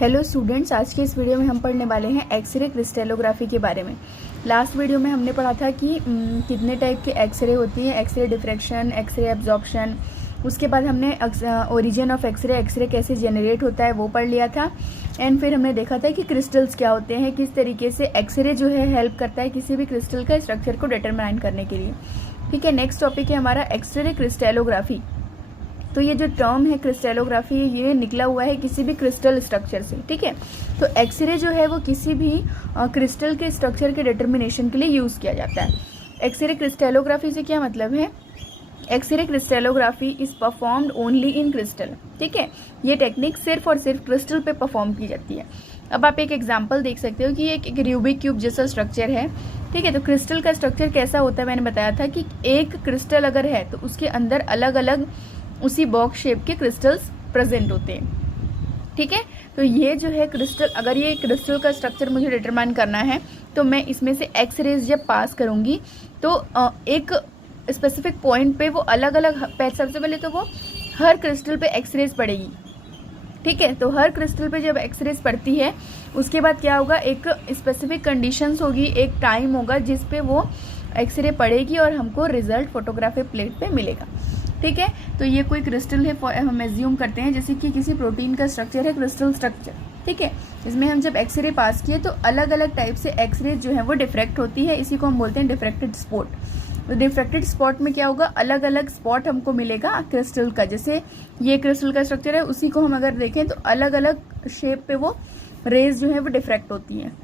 Hello students, आज के इस वीडियो में हम पढ़ने वाले हैं एक्सरे क्रिस्टलोग्राफी के बारे में। लास्ट वीडियो में हमने पढ़ा था कि कितने टाइप के एक्सरे होती हैं, एक्सरे डिफ्रैक्शन, एक्सरे एब्जॉर्प्शन। उसके बाद हमने ओरिजिन ऑफ एक्सरे, एक्सरे कैसे जनरेट होता है वो पढ़ लिया था। एंड फिर हमने देखा था कि क्रिस्टल्स क्या होते हैं, किस तरीके से एक्सरे जो है हेल्प करता है किसी भी क्रिस्टल का स्ट्रक्चर को डिटरमाइन करने के लिए। ठीक है, नेक्स्ट टॉपिक है हमारा एक्सरे क्रिस्टलोग्राफी। तो ये जो टर्म है क्रिस्टलोग्राफी, ये निकला हुआ है किसी भी क्रिस्टल स्ट्रक्चर से। ठीक है, तो एक्सरे जो है वो किसी भी क्रिस्टल के स्ट्रक्चर के डिटर्मिनेशन के लिए यूज़ किया जाता है। एक्सरे क्रिस्टलोग्राफी से क्या मतलब है? X ray crystallography is performed only in crystal. ठीक है, ये टेक्निक सिर्फ और सिर्फ क्रिस्टल पे परफॉर्म की जाती है। अब आप एक एग्जांपल देख सकते हो कि ये एक रूबिक क्यूब जैसा स्ट्रक्चर है। ठीक है, तो क्रिस्टल का स्ट्रक्चर कैसा होता है मैंने बताया था कि एक क्रिस्टल अगर है तो उसके अंदर अलग अलग उसी बॉक्स शेप के क्रिस्टल्स प्रेजेंट होते हैं। ठीक है, तो ये जो है क्रिस्टल, अगर ये क्रिस्टल का स्ट्रक्चर मुझे डिटरमाइन करना है तो मैं इसमें से एक्स रेज जब पास करूंगी तो एक स्पेसिफिक पॉइंट पे वो अलग अलग, सबसे पहले तो वो हर क्रिस्टल पे एक्स रेज पड़ेगी। ठीक है, तो हर क्रिस्टल पे जब एक्स रेज पड़ती है उसके बाद क्या होगा, एक स्पेसिफिक कंडीशंस होगी, एक टाइम होगा जिस पे वो एक्सरे पड़ेगी और हमको रिजल्ट फोटोग्राफी प्लेट पे मिलेगा। ठीक है, तो ये कोई क्रिस्टल है, हम एज्यूम करते हैं जैसे कि किसी प्रोटीन का स्ट्रक्चर है, क्रिस्टल स्ट्रक्चर। ठीक है, इसमें हम जब एक्सरे पास किए तो अलग अलग टाइप से एक्सरे जो है वो डिफ्रैक्ट होती है, इसी को हम बोलते हैं डिफ्रैक्टेड स्पॉट। तो डिफ्रैक्टेड स्पॉट में क्या होगा, अलग अलग स्पॉट हमको मिलेगा क्रिस्टल का। जैसे ये क्रिस्टल का स्ट्रक्चर है, उसी को हम अगर देखें तो अलग अलग शेप पे वो रेज जो है वो डिफ्रैक्ट होती हैं।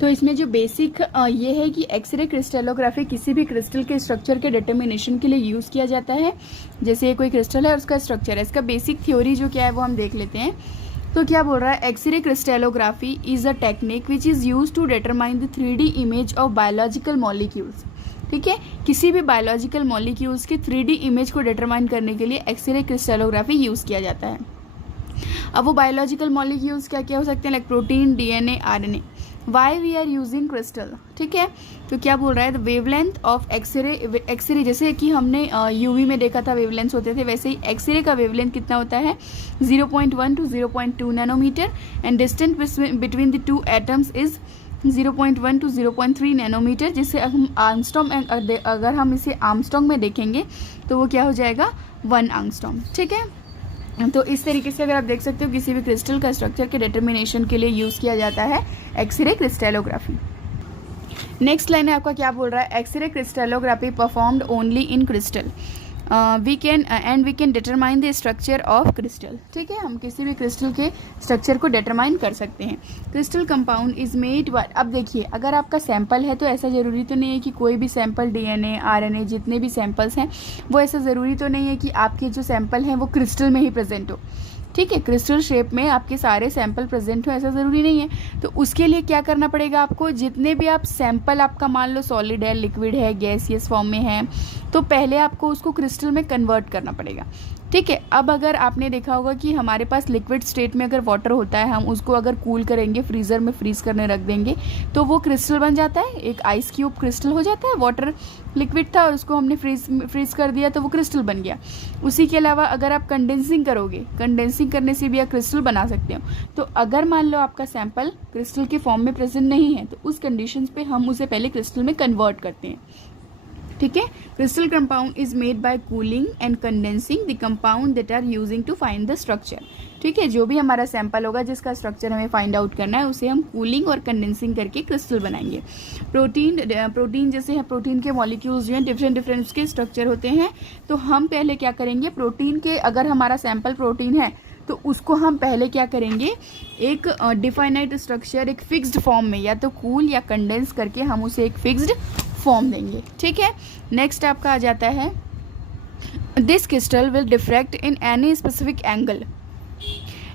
तो इसमें जो बेसिक ये है कि एक्सरे क्रिस्टलोग्राफी किसी भी क्रिस्टल के स्ट्रक्चर के डिटर्मिनेशन के लिए यूज़ किया जाता है। जैसे ये कोई क्रिस्टल है और उसका स्ट्रक्चर है, इसका बेसिक थ्योरी जो क्या है वो हम देख लेते हैं। तो क्या बोल रहा है, x ray crystallography is a technique which is use to determine the 3D image of biological molecules. ठीक है, किसी भी बायोलॉजिकल मॉलिक्यूल्स के 3D इमेज को डिटरमाइन करने के लिए एक्सरे क्रिस्टलोग्राफी यूज़ किया जाता है। अब वो बायोलॉजिकल मॉलिक्यूल्स क्या क्या हो सकते हैं, like protein, DNA, RNA। Why we are using crystal? ठीक है, तो क्या बोल रहा है, द वेवलेंथ ऑफ एक्सरे जैसे कि हमने यूवी में देखा था वेवलेंथ होते थे, वैसे ही एक्सरे का वेवलेंथ कितना होता है, 0.1 to 0.2 nanometre. And distance between the two atoms is 0.1 to 0.3 nanometre. जिससे हम आर्मस्ट्रॉन्ग, अगर हम इसे आर्मस्ट्रॉन्ग में देखेंगे तो वो क्या हो जाएगा, 1 आर्मस्ट्रॉन्ग। ठीक है, तो इस तरीके से अगर आप देख सकते हो किसी भी क्रिस्टल का स्ट्रक्चर के डिटर्मिनेशन के लिए यूज़ किया जाता है एक्सरे क्रिस्टलोग्राफी। नेक्स्ट लाइन है आपका, क्या बोल रहा है, x ray crystallography performed only in crystal we can determine the structure of crystal. ठीक है, हम किसी भी क्रिस्टल के स्ट्रक्चर को डिटरमाइन कर सकते हैं। Crystal compound is made bye, अब देखिए अगर आपका सैंपल है तो ऐसा ज़रूरी तो नहीं है कि कोई भी सैंपल, DNA, RNA जितने भी सैंपल्स हैं वो ऐसा ज़रूरी तो नहीं है कि आपके जो सैंपल हैं वो क्रिस्टल में ही प्रेजेंट हो। ठीक है, क्रिस्टल शेप में आपके सारे सैंपल प्रेजेंट हो ऐसा ज़रूरी नहीं है। तो उसके लिए क्या करना पड़ेगा आपको, जितने भी आप सैंपल, आपका मान लो सॉलिड है, लिक्विड है, गैसियस फॉर्म में है, तो पहले आपको उसको क्रिस्टल में कन्वर्ट करना पड़ेगा। ठीक है, अब अगर आपने देखा होगा कि हमारे पास लिक्विड स्टेट में अगर वाटर होता है, हम उसको अगर कूल करेंगे, फ्रीज़र में फ्रीज़ करने रख देंगे तो वो क्रिस्टल बन जाता है, एक आइस क्यूब क्रिस्टल हो जाता है। वाटर लिक्विड था और उसको हमने फ्रीज़ कर दिया तो वो क्रिस्टल बन गया। उसी के अलावा अगर आप कंडेंसिंग करोगे, कंडेंसिंग करने से भी आप क्रिस्टल बना सकते हो। तो अगर मान लो आपका सैंपल क्रिस्टल के फॉर्म में प्रेजेंट नहीं है तो उस कंडीशन पे हम उसे पहले क्रिस्टल में कन्वर्ट करते हैं। ठीक है, crystal compound is made by cooling and condensing the compound that are using to find the structure. ठीक है, जो भी हमारा सैंपल होगा जिसका स्ट्रक्चर हमें फाइंड आउट करना है उसे हम कूलिंग और कंडेंसिंग करके क्रिस्टल बनाएंगे। प्रोटीन जैसे है, प्रोटीन के मॉलिक्यूल्स जो हैं डिफरेंट उसके स्ट्रक्चर होते हैं। तो हम पहले क्या करेंगे, प्रोटीन के, अगर हमारा सैंपल प्रोटीन है तो उसको हम पहले क्या करेंगे, एक डिफाइनाइट स्ट्रक्चर, एक फिक्स्ड फॉर्म में या तो कूल या कंडेंस करके हम उसे एक फिक्स्ड फॉर्म देंगे। ठीक है, नेक्स्ट आपका आ जाता है, this crystal will diffract in any specific angle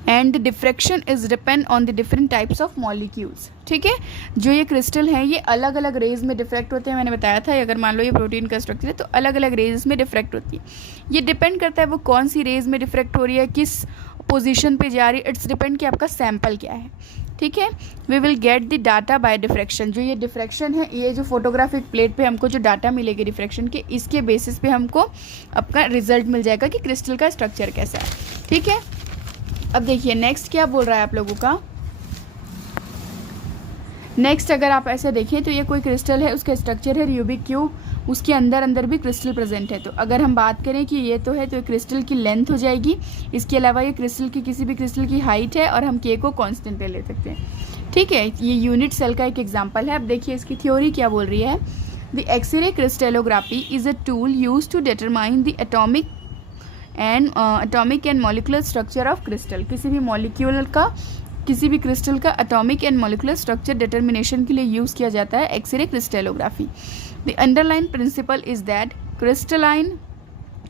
and diffraction is depend on the different types of molecules. ठीक है, जो ये क्रिस्टल हैं ये अलग अलग रेज में डिफ्रैक्ट होते हैं। मैंने बताया था अगर मान लो ये प्रोटीन का स्ट्रक्चर है तो अलग अलग रेज में डिफ्रैक्ट होती है। ये डिपेंड करता है वो कौन सी रेज में डिफ्रैक्ट हो रही है, किस पोजीशन पे जा रही है, इट्स डिपेंड कि आपका सैंपल क्या है। ठीक है, we will get the data by diffraction. जो ये डिफ्रैक्शन है, ये जो फोटोग्राफिक प्लेट पे हमको जो डाटा मिलेगी डिफ्रैक्शन के, इसके बेसिस पे हमको अपना रिजल्ट मिल जाएगा कि क्रिस्टल का स्ट्रक्चर कैसा है। ठीक है, अब देखिए नेक्स्ट क्या बोल रहा है आप लोगों का, नेक्स्ट अगर आप ऐसे देखें तो ये कोई क्रिस्टल है, उसका स्ट्रक्चर है रूबिक क्यूब, उसके अंदर भी क्रिस्टल प्रेजेंट है। तो अगर हम बात करें कि ये तो है, तो क्रिस्टल की लेंथ हो जाएगी। इसके अलावा ये क्रिस्टल की किसी भी क्रिस्टल की हाइट है, और हम के को कांस्टेंट पे ले सकते हैं। ठीक है, ये यूनिट सेल का एक एग्जांपल है। अब देखिए इसकी थ्योरी क्या बोल रही है। The x ray crystallography is a tool use to determine the atomic and molecular structure of crystal. किसी भी क्रिस्टल का atomic and molecular structure determination के लिए यूज़ किया जाता है x ray crystallography. The underline principle is that crystalline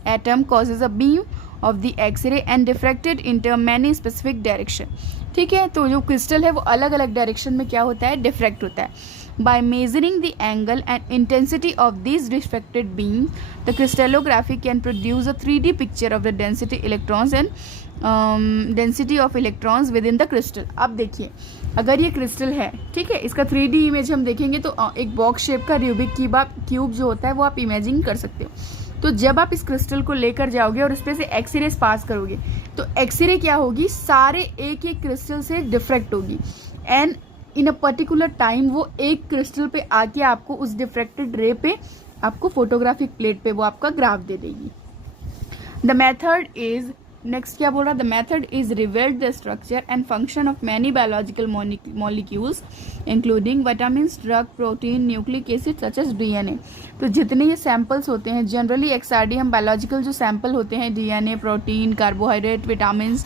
atom causes a beam of the x ray and diffracted into many specific direction. ठीक है, तो जो क्रिस्टल है वो अलग अलग डायरेक्शन में क्या होता है, डिफ्रैक्ट होता है। By measuring the angle and intensity of these refracted beams, the crystallography can produce a 3D picture of the density of electrons within the crystal. अब देखिए, अगर ये क्रिस्टल है, ठीक है, इसका 3D इमेज हम देखेंगे तो एक बॉक्स शेप का रूबिक क्यूब जो होता है वो आप इमेजिन कर सकते हो। तो जब आप इस क्रिस्टल को लेकर जाओगे और उस पर से एक्सरेज पास करोगे, तो एक्सरे क्या होगी, सारे एक एक क्रिस्टल से डिफ्रैक्ट होगी, and in a particular time वो एक क्रिस्टल पे आके आपको उस डिफ्रैक्टेड रे पे आपको फोटोग्राफिक प्लेट पे वो आपका ग्राफ दे देगी। द मेथड इज, नेक्स्ट क्या बोल रहा है, the method is revealed the structure and function of many biological molecules including vitamins, drug, protein, nucleic acid such as DNA. तो जितने ये सैंपल्स होते हैं, जनरली एक्सआरडी हम बायोलॉजिकल जो सैंपल होते हैं, डीएनए, प्रोटीन, कार्बोहाइड्रेट, विटामिन्स,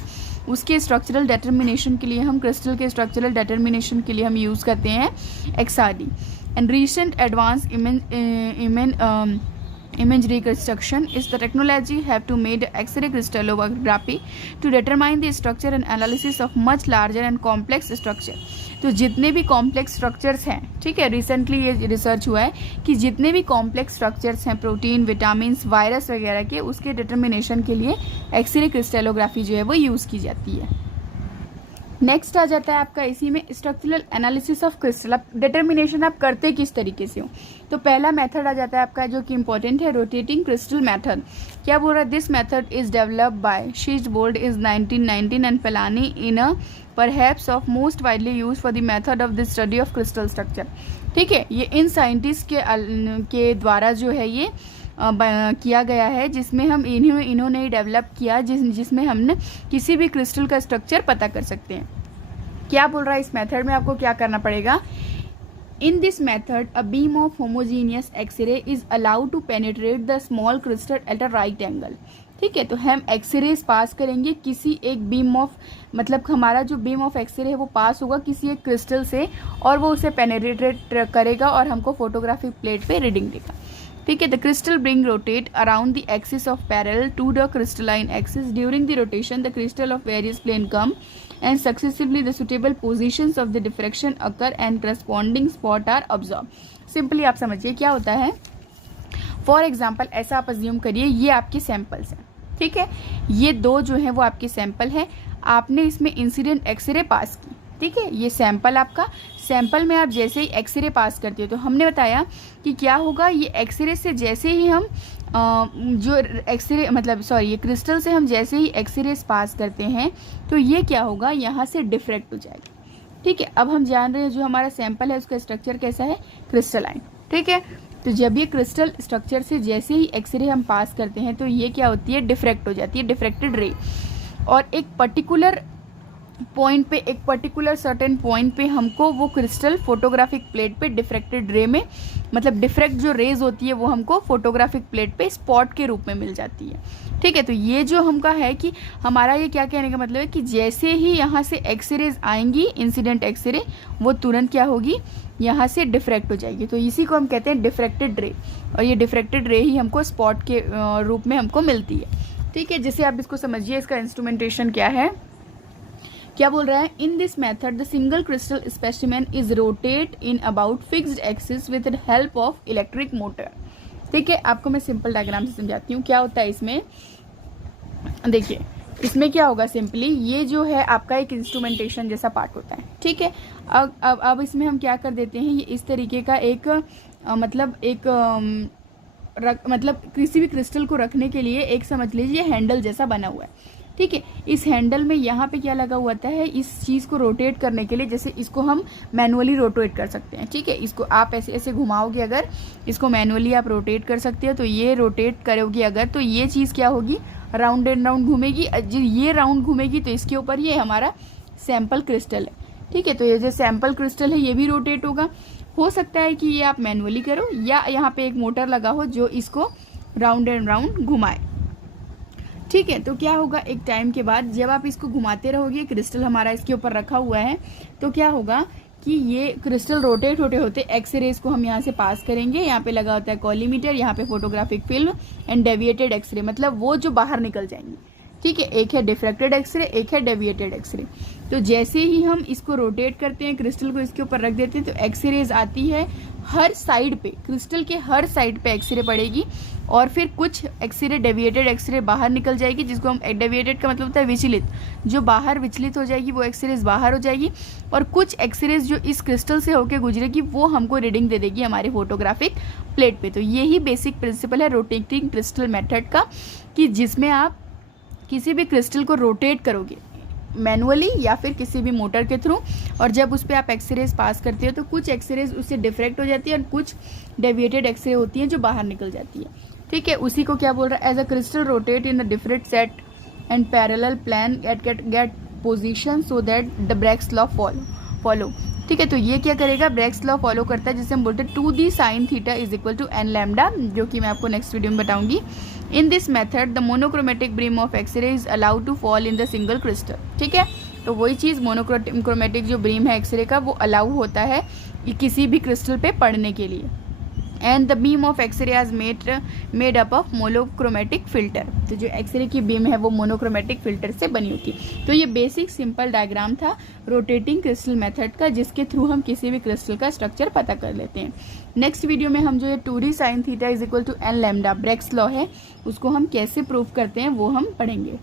उसके स्ट्रक्चरल डिटर्मिनेशन के लिए हम क्रिस्टल के स्ट्रक्चरल डिटर्मिनेशन के लिए हम यूज़ करते हैं XRD. And recent advance image reconstruction is the technology have to made X-ray crystallography to determine the structure and analysis of much larger and complex structure। तो जितने भी कॉम्प्लेक्स स्ट्रक्चर्स हैं, ठीक है, रिसेंटली ये रिसर्च हुआ है कि जितने भी कॉम्प्लेक्स स्ट्रक्चर्स हैं, प्रोटीन, विटामिन्स, वायरस वगैरह के, उसके डिटर्मिनेशन के लिए एक्सरे क्रिस्टेलोग्राफी जो है वो यूज़ की जाती है। नेक्स्ट आ जाता है आपका इसी में स्ट्रक्चरल एनालिसिस ऑफ क्रिस्टल। अब डिटर्मिनेशन आप करते किस तरीके से हो, तो पहला मेथड आ जाता है आपका जो कि इंपॉर्टेंट है, रोटेटिंग क्रिस्टल मेथड। क्या बोल रहा है, this method is developed by Shichbold is 1919 and Pelani in a perhaps of most widely use for the method of the study of crystal structure. ठीक है, ये इन साइंटिस्ट के द्वारा जो है ये किया गया है, जिसमें हम इन्होंने डेवलप किया, जिसमें हमने किसी भी क्रिस्टल का स्ट्रक्चर पता कर सकते हैं। क्या बोल रहा है, इस मेथड में आपको क्या करना पड़ेगा, in this method a beam of homogeneous x ray is allowed to penetrate the small crystal at a right angle. ठीक है, तो हम एक्सरेज पास करेंगे किसी एक बीम ऑफ, मतलब हमारा जो बीम ऑफ एक्सरे है वो पास होगा किसी एक क्रिस्टल से, और वो उसे पेनिट्रेट करेगा और हमको फोटोग्राफिक प्लेट पे रीडिंग देगा। ठीक है, the crystal bring rotate around the axis of parallel to the crystalline axis. During the rotation the crystal of various plane come and successively the suitable positions of the diffraction occur and corresponding spot are observed। Simply आप समझिए क्या होता है, for example ऐसा आप assume करिए ये आपके सैंपल्स हैं, ठीक है, ये दो जो हैं वो आपके सैंपल हैं, आपने इसमें इंसिडेंट एक्सरे पास की, ठीक है, ये सैंपल आपका, सैंपल में आप जैसे ही एक्सरे पास करते हो, तो हमने बताया कि क्या होगा, ये एक्सरे से जैसे ही हम जो एक्सरे मतलब सॉरी ये क्रिस्टल से हम जैसे ही एक्सरेज पास करते हैं तो ये क्या होगा, यहाँ से डिफ्रैक्ट हो जाएगा। ठीक है, अब हम जान रहे हैं जो हमारा सैंपल है उसका स्ट्रक्चर कैसा है, क्रिस्टलाइन। ठीक है, तो जब ये क्रिस्टल स्ट्रक्चर से जैसे ही एक्सरे हम पास करते हैं तो ये क्या होती है, डिफ्रैक्ट हो जाती है, डिफ्रैक्टेड रे, और एक पर्टिकुलर पॉइंट पे, एक पर्टिकुलर सर्टेन पॉइंट पे हमको वो क्रिस्टल फोटोग्राफिक प्लेट पे डिफ्रैक्टेड रे में, मतलब डिफ्रैक्ट जो रेज होती है वो हमको फोटोग्राफिक प्लेट पे स्पॉट के रूप में मिल जाती है। ठीक है, तो ये जो हमका है कि हमारा ये क्या कहने का मतलब है कि जैसे ही यहाँ से एक्सरेज आएंगी, इंसिडेंट एक्सरे, वो तुरंत क्या होगी, यहाँ से डिफ्रैक्ट हो जाएगी। तो इसी को हम कहते हैं डिफ्रैक्टेड रे, और ये डिफ्रैक्टेड रे ही हमको स्पॉट के रूप में हमको मिलती है। ठीक है, जैसे आप इसको समझिए, इसका इंस्ट्रूमेंटेशन क्या है, क्या बोल रहा है, इन this method the single crystal specimen is rotate in about fixed axis with the help of electric motor. ठीक है, आपको मैं सिंपल डायग्राम से समझाती हूँ क्या होता है इसमें। देखिए इसमें क्या होगा, सिंपली ये जो है आपका एक इंस्ट्रूमेंटेशन जैसा पार्ट होता है। ठीक है, अब इसमें हम क्या कर देते हैं, ये इस तरीके का एक मतलब किसी भी क्रिस्टल को रखने के लिए एक समझ लीजिए हैंडल जैसा बना हुआ है। ठीक है। इस हैंडल में यहाँ पे क्या लगा हुआ होता है, इस चीज़ को रोटेट करने के लिए, जैसे इसको हम मैनुअली रोटेट कर सकते हैं, ठीक है। इसको आप ऐसे ऐसे घुमाओगे, अगर इसको मैनुअली आप रोटेट कर सकते हो, तो ये रोटेट करोगे अगर, तो ये चीज़ क्या होगी, राउंड एंड राउंड घूमेगी। ये राउंड घूमेगी तो इसके ऊपर ये हमारा सैंपल क्रिस्टल है, ठीक है। तो ये जो सैंपल क्रिस्टल है ये भी रोटेट होगा। हो सकता है कि ये आप मैनुअली करो, या यहाँ पे एक मोटर लगा हो जो इसको राउंड एंड राउंड घुमाए, ठीक है। तो क्या होगा, एक टाइम के बाद जब आप इसको घुमाते रहोगे, क्रिस्टल हमारा इसके ऊपर रखा हुआ है, तो क्या होगा कि ये क्रिस्टल रोटेट होते होते एक्सरेज को हम यहाँ से पास करेंगे। यहाँ पे लगा होता है कॉलीमीटर, यहाँ पे photographic film and deviated x ray, मतलब वो जो बाहर निकल जाएंगे, ठीक है। एक है डिफ्रैक्टेड एक्सरे, एक है डेविएटेड एक्सरे। तो जैसे ही हम इसको रोटेट करते हैं, क्रिस्टल को इसके ऊपर रख देते हैं, तो एक्सरेज आती है हर साइड पे, क्रिस्टल के हर साइड पे एक्सरे पड़ेगी, और फिर कुछ एक्सरे डेविएटेड एक्सरे बाहर निकल जाएगी, जिसको हम, डेविएटेड का मतलब होता है विचलित, जो बाहर विचलित हो जाएगी वो एक्सरेज बाहर हो जाएगी, और कुछ एक्सरेज जो इस क्रिस्टल से होकर गुजरेगी वो हमको रीडिंग दे देगी हमारे फोटोग्राफिक प्लेट पे। तो यही बेसिक प्रिंसिपल है रोटेटिंग क्रिस्टल मेथड का, कि जिसमें आप किसी भी क्रिस्टल को रोटेट करोगे मैनुअली या फिर किसी भी मोटर के थ्रू, और जब उस पर आप एक्सरेज पास करते हो तो कुछ एक्सरेज उससे डिफ्रैक्ट हो जाती है और कुछ डेविएटेड एक्सरे होती है जो बाहर निकल जाती है, ठीक है। उसी को क्या बोल रहा है, as a crystal rotate in the different set and parallel plane get position so that the Bragg's law follow, ठीक है। तो ये क्या करेगा, ब्रैग्स लॉ फॉलो करता है, जिसे हम बोलते हैं 2d sin theta is equal to n lambda, जो कि मैं आपको नेक्स्ट वीडियो में बताऊंगी। In this method the monochromatic beam of x ray is allowed to fall in the single crystal, ठीक है। तो वही चीज़, मोनोक्रोमेटिक जो बीम है एक्सरे का, वो अलाउ होता है किसी भी क्रिस्टल पे पड़ने के लिए। And the beam of X ray आज made up of monochromatic filter, तो जो एक्सरे की बीम है वो मोनोक्रोमेटिक फिल्टर से बनी होती है। तो ये बेसिक सिंपल डायग्राम था रोटेटिंग क्रिस्टल मेथड का, जिसके थ्रू हम किसी भी क्रिस्टल का स्ट्रक्चर पता कर लेते हैं। नेक्स्ट वीडियो में हम जो ये 2d sin theta is equal to n lambda Bragg's law है, उसको हम कैसे प्रूव करते हैं वो हम पढ़ेंगे।